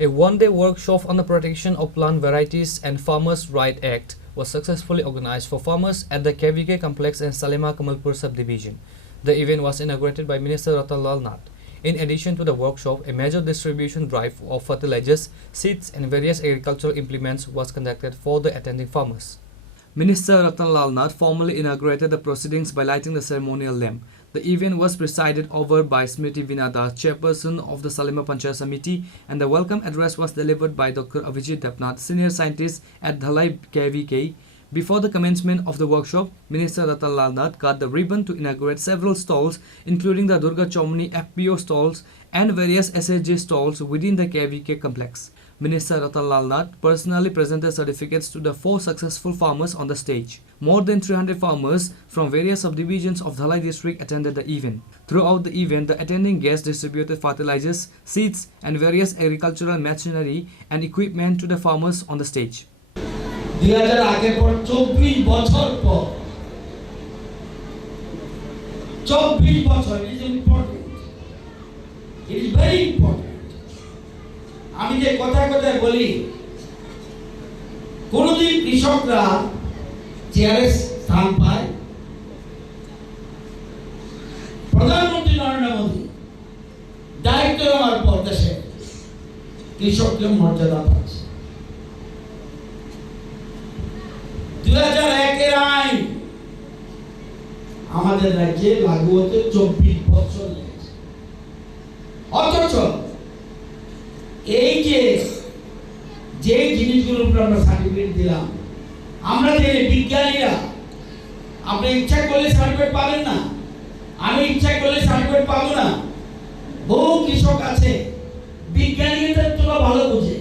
A one-day workshop on the protection of plant varieties and Farmers' Right Act was successfully organized for farmers at the KVK Complex in Salema, Kamalpur Subdivision. The event was inaugurated by Minister Ratan Lal Nath. In addition to the workshop, a major distribution drive of fertilizers, seeds and various agricultural implements was conducted for the attending farmers. Minister Ratan Lal Nath formally inaugurated the proceedings by lighting the ceremonial lamp. The event was presided over by Smriti Vinada, chairperson of the Salema Panchayat Samiti, and the welcome address was delivered by Dr. Avijit Depnath, senior scientist at Dhalai KVK. Before the commencement of the workshop, Minister Ratan Lal Nath cut the ribbon to inaugurate several stalls, including the Durga Chomni FPO stalls and various SSG stalls within the KVK complex. Minister Ratan Lal Nath personally presented certificates to the 4 successful farmers on the stage. More than 300 farmers from various subdivisions of Dhalai district attended the event. Throughout the event, the attending guests distributed fertilizers, seeds and various agricultural machinery and equipment to the farmers on the stage. 2000 আগে পর 24 বছর পর 24 বছর is important. It is very important. আমি যে কথা বলি কোনদিন কৃষকরা চেয়ারে স্থান পায় প্রধানমন্ত্রী নরেন্দ্র মোদী দায়িত্ব নেওয়ার পর দেশে কৃষককে মর্যাদা পাচ্ছে 2001 এর আইন আমাদের রাজ্যে লাগু হতে 24 বছর লেগেছে অথচ এই যে জিনিসগুলোর উপর আমরা সার্টিফিকেট দিলাম আমরা যে বিজ্ঞানীরা আপনি ইচ্ছা করলে সার্টিফিকেট পাবেন না আমি ইচ্ছা করলে সার্টিফিকেট পাবো না বহু কৃষক আছে বিজ্ঞানীদের তো ভালো বুঝে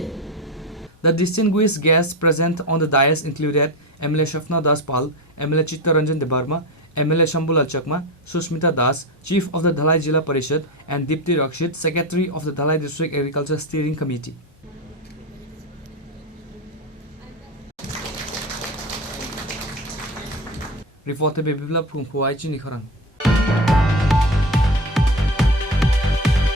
The distinguished guests present on the dais included MLA Shafna Das Pal, MLA Chittaranjan Debarma, MLA Shambhul Chakma, Sushmita Das, Chief of the Dhalai Jilla Parishad, and Dipti Rakshit, Secretary of the Dhalai District Agriculture Steering Committee. Reported by Biplab from Chini, Khorang.